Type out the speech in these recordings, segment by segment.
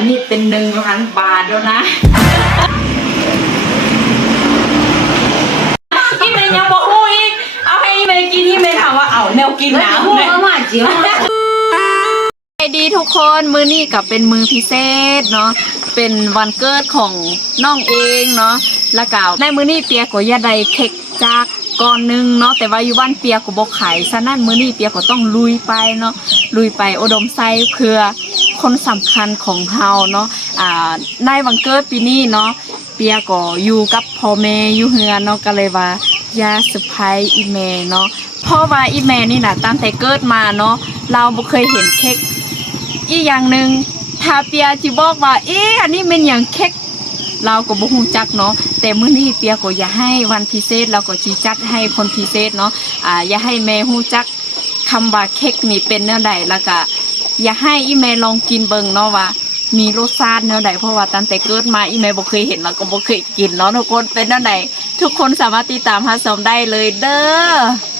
อันนี้เป็นหนึ่งพันบาทแล้วนะอีเมย์ยังบอกฮู้อีก เอาให้อีเมย์กินอีเมย์ถามว่าเอาแนวกินน้ำเนี่ยมาจิ๋วสวัสดีทุกคนมือนี่กับเป็นมือพิเศษเนาะเป็นวันเกิดของน้องเองเนาะแล้วก็ในมือนี่เปียก็อยาได้เค้กจากก้อนหนึงเนาะแต่ว่าอยู่บ้านเปียก็บอกขายฉะนั้นมือนี่เปียก็ต้องลุยไปเนาะลุยไปอุดมไซเพื่อ คนสำคัญของเฮาเนาะอ่าในวันเกิดปีนี้เนาะเปียก็อยู่กับพ่อแม่อยู่เฮือนเนาะก็เลยว่ายาเซอร์ไพรอีแม่เนาะเพราะว่าอีแม่นี่นะตั้งแต่เกิดมาเนาะเราบ่เคยเห็นเค้กอีอย่างหนึ่งถ้าเปียจิบอกว่า เอ๊ะอันนี้เป็นอย่างเค้กเราก็บ่ฮู้จักเนาะแต่มื้อนี้เปียก็อย่าให้วันพิเศษเราก็สิจัดให้คนพิเศษเนาะอ่าอย่าให้แม่ฮู้จักคำว่าเค้กนี่เป็นแนวใดแล้วก็ อย่าให้อีแม่ลองกินเบิ่งเนาะว่ามีรสชาติแนวใดเพราะว่าตั้งแต่เกิดมาอีแม่บ่เคยเห็นแล้วก็บ่เคยกินเนาะทุกคนเป็นแนวใดทุกคนสามารถติดตามหาชมได้เลยเด้อ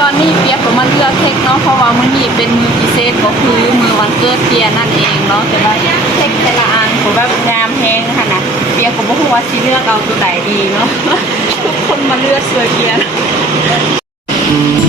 ตอนนี้เปียกก็มาเลือกเค้กเนาะเพราะว่ามื้อนี้เป็นมือพิเศษก็คือมือวันเกิดเปียนั่นเองเนาะแต่ว่าเค้กแต่ละอันก็แบบงามแฮงค่ะนะ ว่าสิเลือกเอาตัวไหนดีเนาะทุกคนมาเลือกเสือเกียร์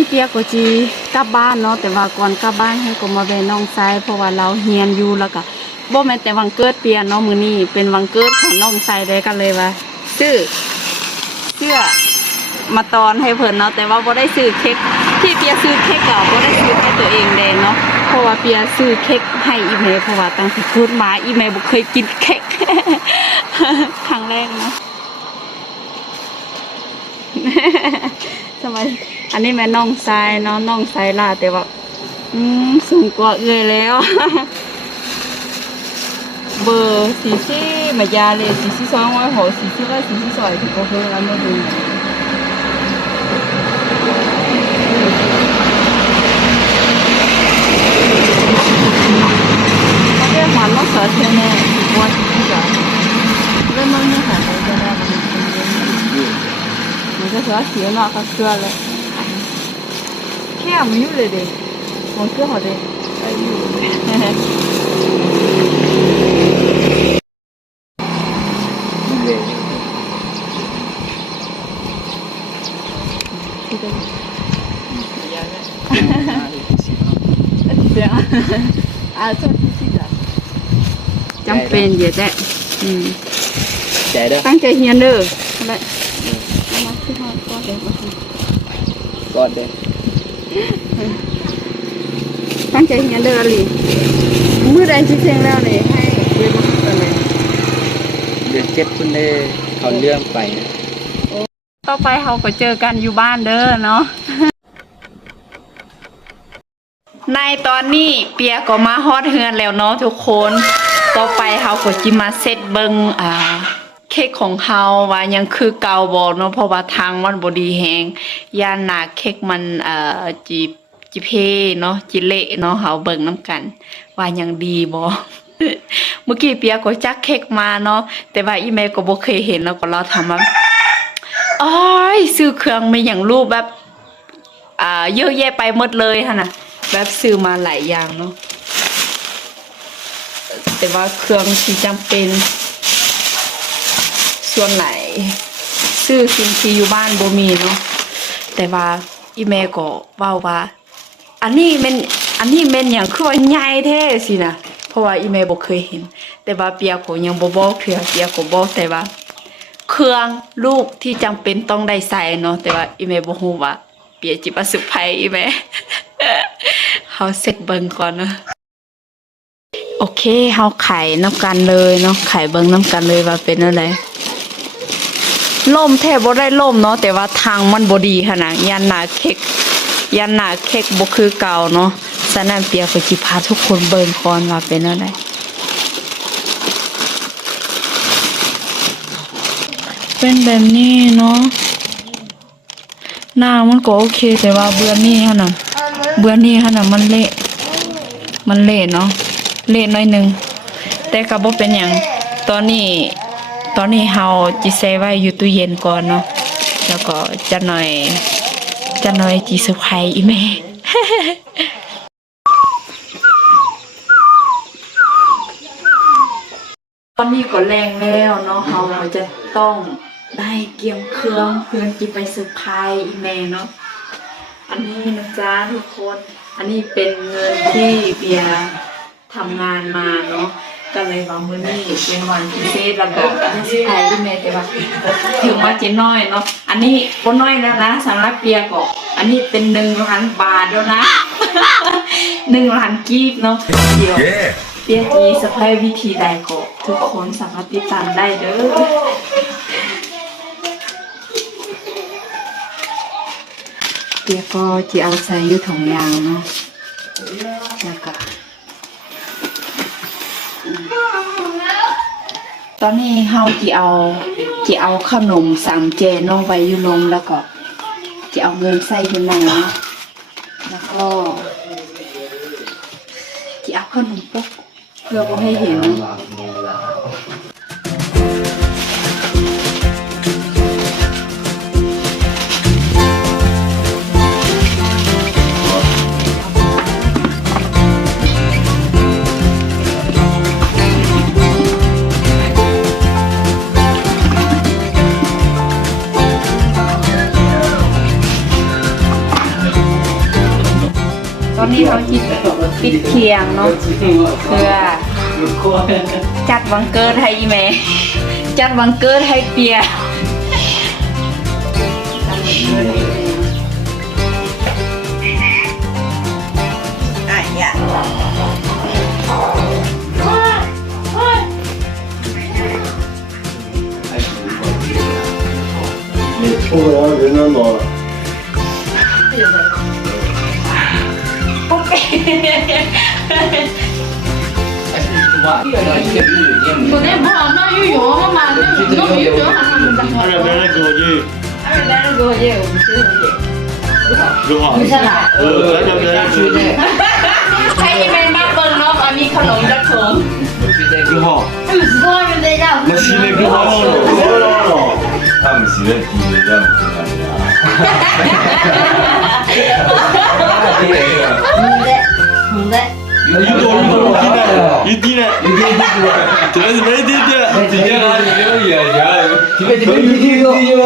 นี้เปียก็จีกลับบ้านเนาะแต่ว่าก่อนกลับบ้านให้ก็มาแวะน้องชายเพราะว่าเราเฮียนอยู่แล้วก็บ่แม่นแต่วันเกิดเปียเนาะมื้อนี้เป็นวันเกิดของน้องชายเลยกันเลยว่าซื้อเสื้อมาตอนให้เพิ่นเนาะแต่ว่าบ่ได้ซื้อเค้กที่เปียซื้อเค้กก็บ่ได้ซื้อให้ตัวเองเดงเนาะเพราะว่าเปียซื้อเค้กให้อีเมเพราะว่าตั้งแต่เกิดมาอีเมบ่เคยกินเค้กครั้งแรกเนาะ ทำไมอันนี้แม่น้องทรายเนาะน้องทรายล่าแต่ว่า อืมสูงกว่าเอื้อยแล้ว เบอร์สี่สี่มายาเลยสี่สี่สองร้อยหกสี่สี่ร้อยสี่สี่สอยถึงก็คือแล้วมาดูเขาเรียกหวานลูกเสือเทียนแน่ว่าสี่สี่สอยเริ่มมั่งเนี่ยค่ะเขาจะได้มันเป็นเรื่อง มันก็เสือเสียเนาะก็เสือเลยแค่ไม่อยู่เก่อนเด้อตั้งใจเฮียนเด้อลีมือใดที่เสียงแล้วเลยให้เรียนรู้กันเลยเดือนเจ็ดคุณเด้อเขาเลื่อมไปนะต่อไปเราก็เจอกันอยู่บ้านเด้อเนาะในตอนนี้เปียก็มาฮอดเฮือนแล้วเนาะทุกคน ต่อไปเราก็จิมาเซตเบิงอ่า เค้กของเฮาว่ายังคือเก่าบ่เนาะเพราะว่าทางมันบ่ดีแฮงย่านหนาเค้กมันเอ่อจิจิเพเนาะจิเละเนาะเฮาเบิ่งนํกัน ว่ายังดีบ่เมื่อกี้เปียก็จักเค้กมาเนาะแต่ว่าอีเมก็บ่เคยเห็นแล้วก็เราทำมาอ้อยซื้อเครื่องมาอย่างรูปแบบอ่าเยอะแยะไปหมดเลยค่ะนะแบบซื้อมาหลายอย่างเนาะแต่ว่าเครื่องที่จำเป็น ส่วนไหน ซื้อกินทีอยู่บ้านบ่มีเนาะแต่ว่าอีเมก็เว้าว่า อันนี้แม่นอันนี้แม่นหยังคือว่าใหญ่แท้สินะเพราะว่าอีเมบ่เคยเห็น แต่ว่าเปียกยังบ่บอกเทื่อเปียกบอกแต่ว่า เครื่องลูกที่จำเป็นต้องได้ใส่เนาะแต่ว่าอีเมบ่ฮู้ว่าเปียจิบสุภัยอีแม่เฮาเสร็จเบิ่งก่อนเนาะโอเคเฮาไข่น้ำกันเลยเนาะไข่เบิ่งน้ำกันเลยว่าเป็นอะไร ล่มแทบบ่ได้ล่มเนาะแต่ว่าทางมันบ่ดีขนาดยันหนาเค้กยันหนาเค้กบ่คือเก่าเนาะฉะนั้นเปียก็สิพาทุกคนเบิ่งก่อนว่าเป็นอะไรเป็นแบบนี้เนาะหน้ามันก็โอเคแต่ว่าเบือนนี่ฮะน่ะเบือนนี่ฮะน่ะมันเละ มันเละเนาะเละหน่อยหนึงแต่ก็บ่เป็นหยังตอนนี้ ตอนนี้เฮาจิใส่ไว้อยู่ตู้เย็นก่อนเนาะแล้วก็จะหน่อยจะหน่อยจิเซอร์ไพรส์อีแม่ตอนนี้ก็แรงแล้วเนาะเฮาจะต้องได้เกียมเครื่องเพื่อนจิไปเซอร์ไพรส์อีแม่เนาะอันนี้นะจ๊ะทุกคน อันนี้เป็นเงินที่เบียร์ทำงานมาเนาะ ก็เลยว่ามื้อนี้เป็นวันพิเศษแล้วก็ได้สิไปอีแม่แต่ว่าถึงมาเจน้อยเนาะอันนี้บ่น้อยแล้วนะสำหรับเบียร์ก็อันนี้เป็นหนึ่งล้านบาทแล้วนะหนึ่งล้านกีบเนาะเดี๋ยวเปียจีสะพายวิธีใดก็ทุกคนสามารถติดตามได้เด้อเปียก็จะเอาใส่อยุถุงยางเนาะแล้วก็อืม ตอนนี้เฮาจะเอาจะเอาขนมสามเจน้องไว้อยู่นมแล้วก็จะเอาเงินใส่อยู่ในเนาะแล้วก็จะเอาขนมปุ๊กเพื่อบ่ให้เห็น นนี้เราจิตปิดเคียงเนาะเพื่อจัดวันเกิดให้อีแม่จัดวันเกิดให้เปียจัดวันเกิดให้อีแม่อ่ะเนี่ย 你出来人家老 昨天不，那有用了吗？那没有用，还他们家。还没来了，给我姐。还没来了，给我姐，我不喜欢你。你好，你好，你？呃，来来来，出来。哈哈哈哈哈！你们把粉了，把你们弄的痛。我现在就好。他们喜欢人这样。我现在就好。他们喜欢人这。哈哈哈！哈哈哈哈哈！一多一多进来，一进来，一进来，这是没得的。今天俺一六也行，这个这个一听就就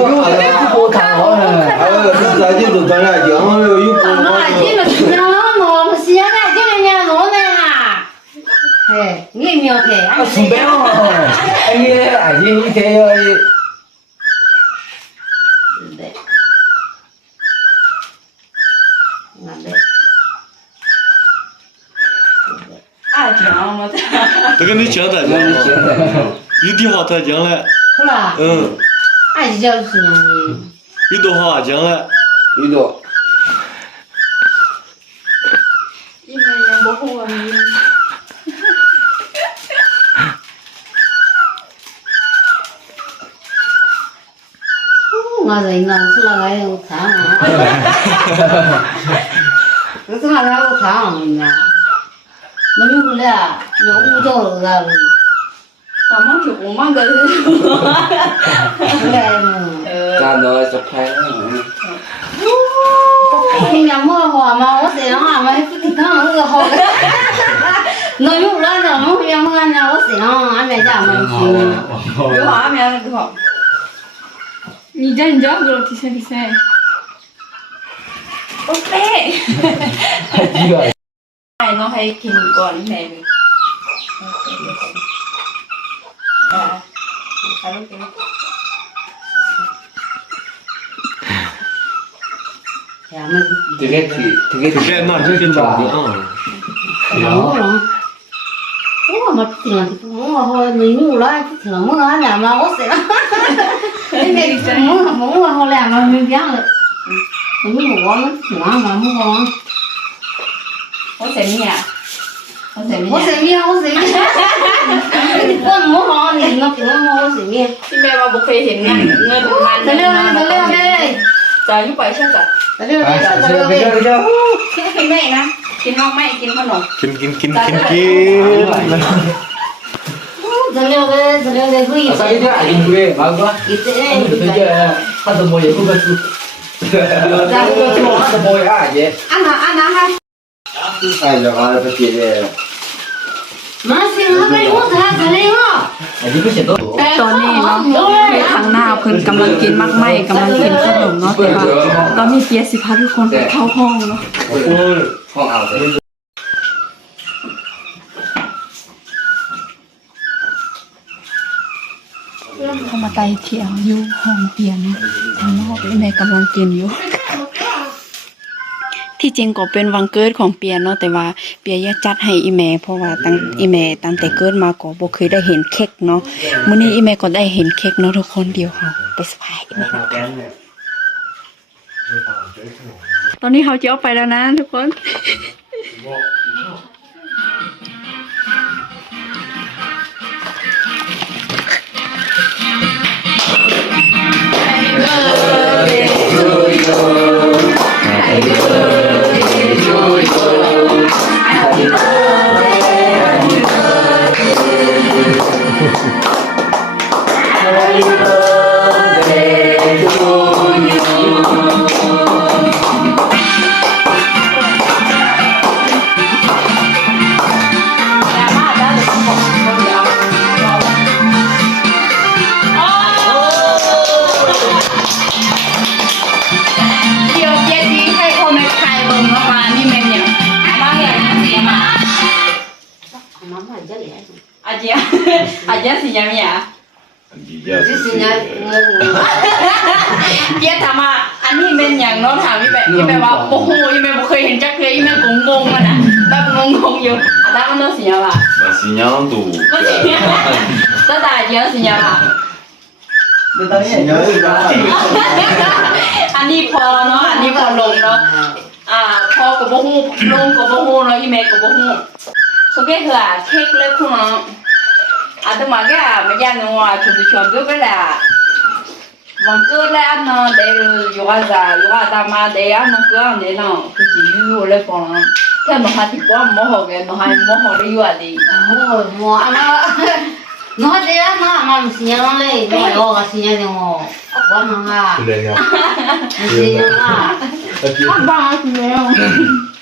不看好呢，还有是咱就都咱俩讲了有不俺们这个是那么，现在这个年弄的啦。哎，你没有看？俺出白了，哎你 有地方太精嘞？好啦？嗯。俺就是你。有多少精嘞？有多。一百年不红了你。我认了，除了俺有残了。那怎么还有残啊？那没有了，那五角啊。 มารถอยู่มากเลย là การน้อยสะพาย khi nhà mưa hòa mà có thể nó làm mấy cái thịt thằng nó hồi nó như là nó nó nhà mưa ăn nào có thể nó ăn về chả mà chịu ดูหอมยังดูหอมมีจันจ๊อกดูที่เซ่ที่ 되게 되게 되게 나 되게 좋아. 야. 오, 맞지는. 뭔가 허는 이거 라이프 너무 하냐 마고 쎄. 근데 이제 뭔가 뭔가 허래 안 하면 그냥 이거 뭐는 뭐야 뭐야. 어제 미야. 어제 미야. 어제 미야. 어제 미야. สิก้นหมูหอมนี่นกสิว่าหมูสิเนี่ยที่แม่ว่าบุฟเฟ่เห็นงานเงินมันตะเลือกตะเลือกเลยจ่ายยุบไปใช่จ้ะตะเลือกเลยตะเลือกเลยกินแม่นะกินนอกแม่กินขนมกินกินกินกินกินตะเลือกเลยตะเลือกเลยกูอีกตะเลือกเลยกินกูเลยมากูอีกตะเลือกเลยถ้าสมมติกูก็สู้ถ้ากูก็สู้ถ้าสมมติอ่ะเจ๊อันน่ะอันน่ะฮะอ่ะจะมาไปกินเลย สียตัวตอนนี้เนาะคือทางหน้าเพิ่นกำลังกินมากไหมกำลังกินขนมเนาะแต่ว่าตอนนี้เปียสิพาทุกคนไปเข้าห้องเนาะ오늘ห้องเอาเลยเข้ามาไต่เถียงอยู่ห้องเปียเนาะทางนอกแม่กำลังกินอยู่ ที่จริงก็เป็นวันเกิดของเปียเนาะแต่ว่าเปียอยากจัดให้อีแม่เพราะว่าตั้งอีแม่ตั้งแต่เกิดมาก็บ่เคยได้เห็นเค้กเนาะมื้อนี้อีแม่ก็ได้เห็นเค้กเนาะทุกคนเดียวค่ะไปสบายอีแม่ตอนนี้เขาจะเอาไปแล้วนะทุกคนเยเห็นจักเคยแม่งงงๆอะนะแบบงงงอยู่อาตามันต้องสิญญาบ่ะมาสิญญาต้องดูมันสิญญาตาตาเดียวสิญญาบ่ะ那当然也要一张。อันนี้พอเนาะอันนี้พอลงเนาะอ่าพอกับบ่ฮู้ลงกับบ่ฮู้เนาะอีแม่กับบ่ฮู้โอเคค่ะเทคเล็กคุณเนาะอาตมาแกไม่อยากนัวชุบๆด้วยเวลา 往过来呢，得有啊啥，有啊大妈得啊，那个的呢，估计有来放了。他弄下地瓜没好的，弄下没好的有啊的。哦，我啊那，我这啊那嘛不是伢弄嘞，没有个是伢的哦，我弄啊。是的呀。是的啊。他爸是没有。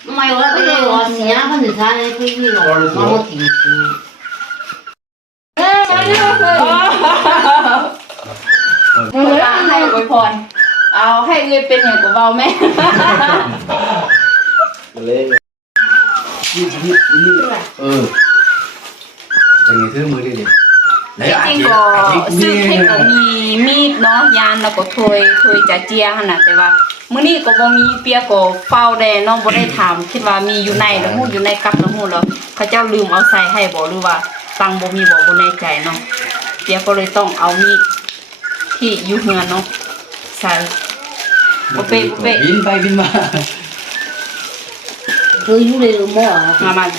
没有了，这个我是伢反正啥嘞，不有，我没听清。哎，没有。 เออให้อวยพร เอาให้เอ้ยเป็นอย่างกับเบาแม่ lên เออจะมีซื้อมือได้ดิจริงก็ซื้อให้ก็มีมีดเนาะยานแล้วก็ถวยถวยจะเจียหั่นน่ะแต่ว่ามื้อนี้ก็บ่มีเปียก็เฝ้าแดเนาะบ่ได้ถามคิดว่ามีอยู่ในแล้วฮู้อยู่ในกับแล้วฮู้แล้วเขาเจ้าลืมเอาใส่ให้บ่หรือว่าตังบ่มีบ่บ่แน่ใจเนาะเปียก็เลยต้องเอามีด ติอยู่เฮือนเนาะใส่บ่เป๊บ่เป๊ะบินไปบินมาเธออยู่ในรูมบ่มามัน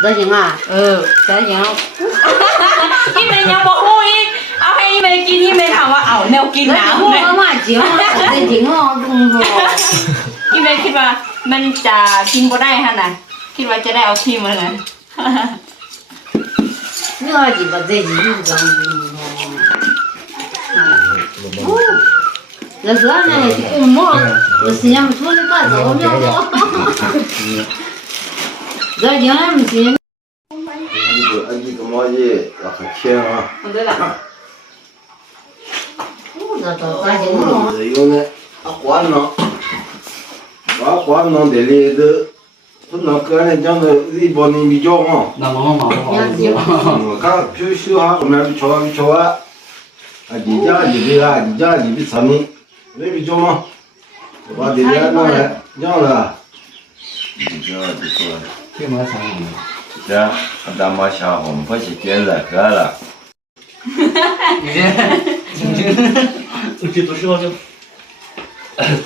ได้ยังอะเออได้ยังเอาพี่เมย์ยังบ่หู้อีกเอาให้อีเม่กินอีเม่ถามว่าเอาแนวกินน้ำเนี่ยมาจิ๋วมาจิ๋อดุงบ่อีเม่คิดว่ามันจะกินบ่ได้ฮะน่ะคิดว่าจะได้เอาทีมมาเลยเนื้อจิ๋วบ่ได้จิ๋วจัง 那是俺们的公猫，我新年不出来把灶苗了。这今年好行。一个一个毛衣要还钱啊？对了。用那花农，把花农的里头，不能个人讲的，一包你比较嘛。那么嘛，我看必须啊，后面不吃完不吃完。啊，你家几岁啊？你家几岁成人？六岁多吗？我把爷家弄来养了。你家几岁？就。我大妈想红富士了。哈哈哈！我这 都是我的。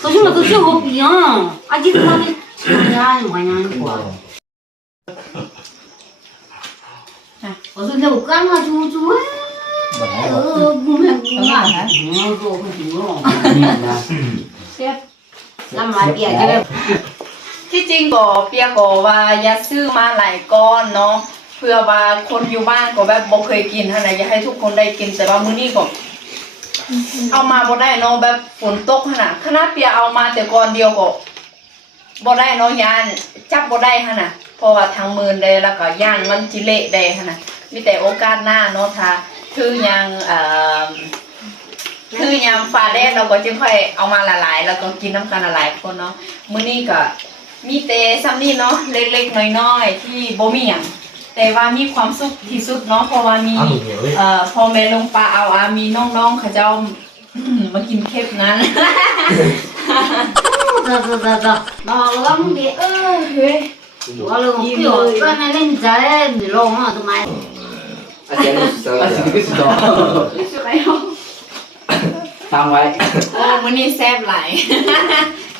这些我都学好不，啊，这是我的。我俩的不，我。哎，我说叫我干吗？ แบบไหนหรบุ้นี่างนะอาโซ่ขึ้นถึงโะเสียบน้ำลาเปียกจะไที่จริงก็เปียกก็ว่ายาซื้อมาหลายก้อนเนาะเพื่อว่าคนอยู่บ้านก็แบบบ่เคยกินท่านไหนอยากให้ทุกคนได้กินแต่ว่ามื้อนี้ก็เอามาบ่ได้เนาะแบบฝนตกขนาดคณะเปียเอามาแต่ก้อนเดียวก็บ่ได้เนาะยานจับบ่ได้ขนาดเพราะว่าทางมือได้แล้วก็ย่านมันจิเละได้ขนาดมีแต่โอกาสหน้าเนาะท่า คือยังเอ่อคือยามฟาเดสเราก็จะค่อยเอามาละลาย แล้วก็กินน้ำกันละลายคนเนาะมื้อนี้ก็มีเตซัมนี่เนาะเล็กๆน้อยๆที่บ่มีหยังแต่ว่ามีความสุขที่สุดเนาะเพราะว่ามีเอ่อพอแม่ลงปลาเอาอามีน้องๆเขาเจ้ามากินเค็บนั้นลอกดอกดอกดองลองดิเออเฮ้ยว่าเราเกี่ยวกันเล่นใจลงอะทำไมาจารย์อาจารย์ก็สุดตามไว้โอ้มื้อนี้แซ่บหลาย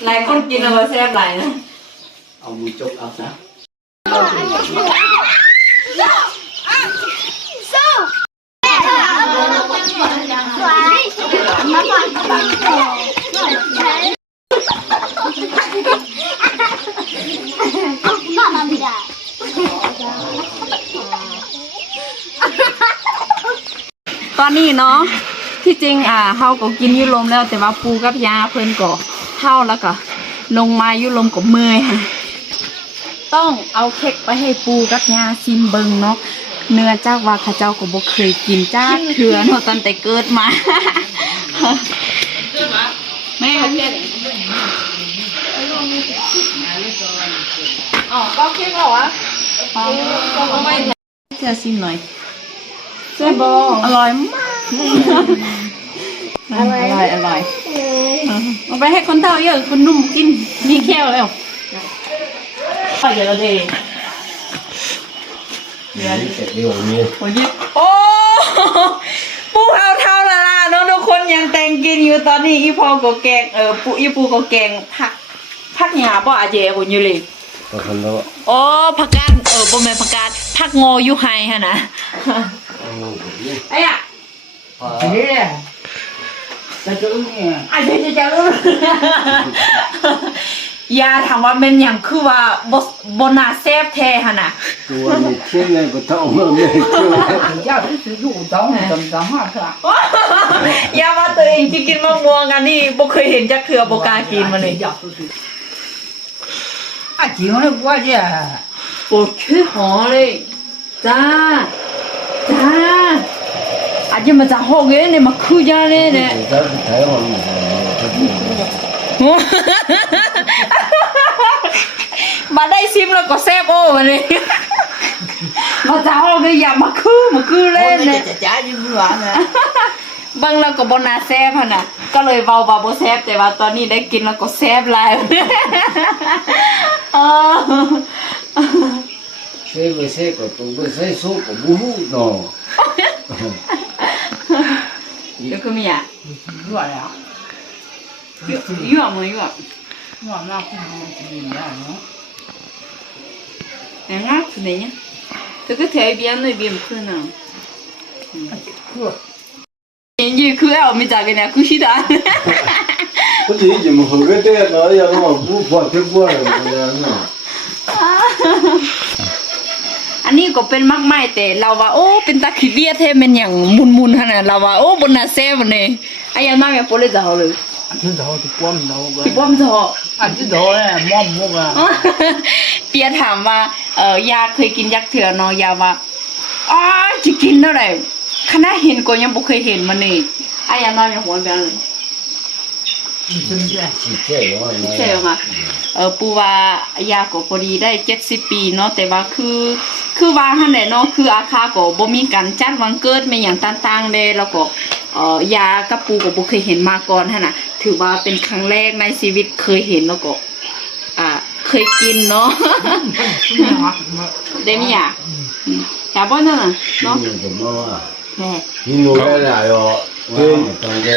หลายคนกินแล้วว่าแซ่บหลายนะเอามือจกเอาซะ ตอนนี้เนาะที่จริงอ่าเฮาก็กินยุลมแล้ว แต่ว่าปูกับยาเพิ่นก็เฮาแล้วก็ลงมายุลมก็เมื่อยค่ะต้องเอาเค้กไปให้ปูกับยาซิมเบิงเนาะเนื้อจากว่าข้าเจ้าก็บ่เคยกินจ้าเถื่อเนาะตั้งแต่เกิดมาแม่เค้กอ๋อก็เค้กเหรอวะเอาไม่เจอซิมหน่อย แซ่บบออร่อยมากอร่อยอร่อยเอาไปให้คนเท่าเยอะคนนุ่มกินมีแค่แล้วไปเดี๋ยวเราเเดี๋ยวโอ้ยโอ้ปูเอาเท่าละล่ะน้องทุกคนยังแต่งกินอยู่ตอนนี้อีพอก็แกงเออปูอีปูก็แกงผักผักหยาบ่อาเจคุณยู่เลยผักคันโตอ้ผักกาดเออบ่แม่นผักกาดผักงออยู่ไฮฮะนะ 哎呀，谁呀？在这里。啊，在在这里。ยาถามว่าเป็นอย่างคือว่าบบนาเซฟเทฮะน่ะตัวนี้เที่ยไเลก็ต้องไม่เที่ยงยาที่ออยู่ต้องจำจำมากค่ะยาว่าตัวเองที่กินมะม่วงอันนี้บ่เคยเห็นจะเถื่อบกล้ากินมาเลยอะจีงเลยว่าจ้ะโอ้ชื่อหอเลยจ้าจ้า อาจจะมาจาหองเองเนี่ยมาคืยาเลยเนี่ยมาได้ซิมแล้วก็แซ่บโอ้มาเลยมาจะหองเลยอย่ามาคือมาคือเล่นเนี่ยจ้าจิ้มหวานนะบางเราก็บนาแซ่บนะก็เลยเบาเบาโบแซ่บแต่ว่าตอนนี้ได้กินแล้วก็แซ่บลายเซ่บเซ่บก็ตัวเซ่สูบก็บูฮู้เนาะ 怎么样？热呀，热热么热？热那不能热了。哎，俺吃的呢，这个台边那边不能。嗯，热。人家苦啊，我们咋个呢？苦死他！我这你们后个电脑也他妈不怕太过了，我讲呢。啊哈哈。 อันนี้ก็เป็นมักไม้แต่เราว่าโอ้เป็นตาขี้เบียแท้แม่นหยังมุนๆขนาดเราว่าโอ้บนน่าแซ่บนี่อายังมาแม่โปเลยจะเอาเลย chứ đó thì quan đâu พี่ป้อมจะเอา à chứ đó là mom mua à เปียถามว่าเออยาเคยกินยักษ์เถื่อเนาะยาว่าอ๋อจะกินเท่าไหร่คณะเห็นก็ยังบ่เคยเห็นมันนี่อายังมาอย่างหัวแบบเลย chân chứ ใช่ค่ะเออปูว่ายาก็พอดีได้70ปีเนาะแต่ว่าคือ คือว่าหันเหละเนาะคืออาคาก็บ่มีการจัดวันเกิดไม่อย่างต่างๆเลยแล้วก็เอ่อยากระปูก็บ่เคยเห็นมาก่อนหั่นน่ะ ถือว่าเป็นครั้งแรกในชีวิตเคยเห็นแล้วก็ อ่า เคยกินเนาะไดมิยาอยาบ่นั่นน่ะเนาะผมว่านี่นูได้หลายอะฮ้ตอนแร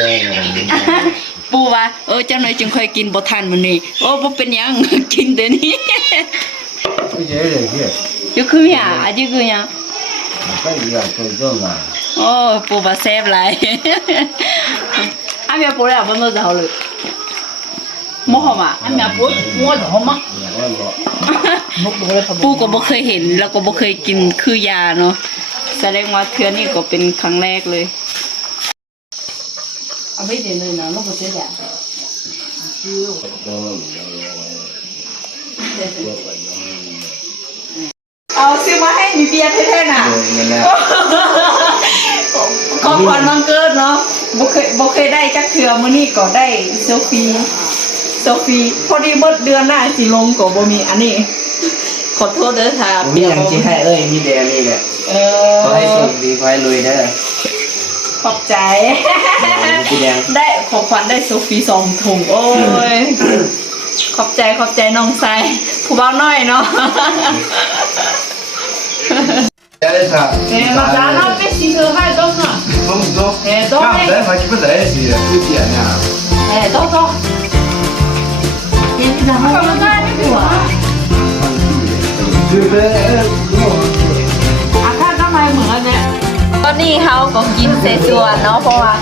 ปูว่าเออเจ้าหน่อยจึงเคยกินบ่ทานมันนี่โอ้บ่เป็นยัง กินเดี๋ยวนี้ ไม่ใช่เลยพี่ อยู่คือหยาอายุคือหยาก็อยากไปก็มาโอ้ปูบาแซ่บไรอันเมียปูเลยอะบนตัวจะเอาเลยมอหอมอะอันเมียปูมัวหอมอะปูก็บ่เคยเห็นแล้วก็บ่เคยกินคือยาเนาะแสดงว่าเทือนี่ก็เป็นครั้งแรกเลยเอาไปเดี๋ยวเลยนะลูกก็เจ๊แหละ เอาซื้อมาให้มีเบียร์แท้ๆน่ะของขวัญวันเกิดเนาะบ่เคยบ่เคยได้จักเทื่อมื้อนี้ก็ได้โซฟีโซฟีพอดีเบิดเดือนหน้าสิลงก็บ่มีอันนี้ ขอโทษเด้อค่ะมีอย่างที่ให้เอ้ยมีแต่นี่แหละเอขอให้อสุขดีขอให้รวยเด้อขอบใจพี่แดงได้ของขวัญได้โซฟีสองถุงโอ้ย ขอบใจขอบใจน้องไซผู้บ่าวน้อยเนาะ Essa. É, mas lá não precisa, vai, dom não. Vamos, dom. É, dom. Não, daí vai que coisa é esse, é tudo que é, né? É, dom, dom. Tem que dar uma olhada, viu? A casa mais mãe, né? ตอนนี้เขาก็กินเซจวนเนาะเพราะว่า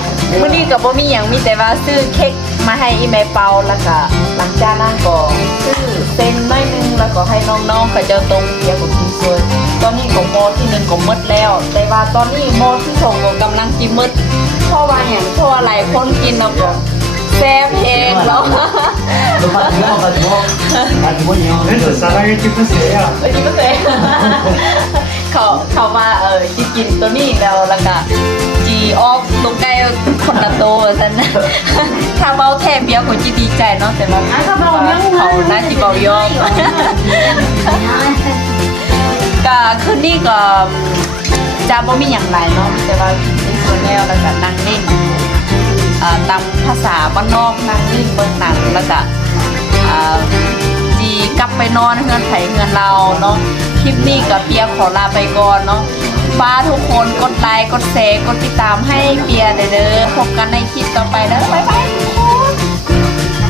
มื้อนี้ก็บ่มีหยังมีแต่ว่าซื้อเค้กมาให้อีแม่เปาแล้วก็หลังจากนั้นก็ซื้อเซนน้อยนึงแล้วก็ให้น้องๆเขาเจ้าตรงเกียวก็กินส่วน ตอนนี้ก็มอที่หนึ่งก็มดแล้ว แต่ว่าตอนนี้โมที่สองก็กำลังกินมดเพราะว่าอย่างเพราะอะไรคนกินเราก็แซ่บเพลงเล้ว Lo patrimonio, patrimonio. Dentro sarà che ci passerà. ไม่กินไม่เคยเขาเขามาเออจิกินตัวนี้แล้วแล้วกจีออกลูกไก่คนละโตฉันนถ้าเบาแทบเบี้ยวก็จีดีใจเนาะแต่ว่าเบาเยอขาน่าจีเบายอม ก็คืนนี้ก็จะบ่มีอย่างไรเนาะแต่ว่าในส่วนแล้วแล้วก็นั่งเล่นอ่าตามภาษาบ้านนอกนั่งเล่นเบิ่งหนังแล้วก็จีกลับไปนอนเฮือนไผเฮือนเราเนาะคลิปนี้กับเปียขอลาไปก่อนเนาะฟ้าทุกคนกดไลค์กดแชร์กดติดตามให้เปียเด้อพบกันในคลิปต่อไปเด้อบ๊ายบาย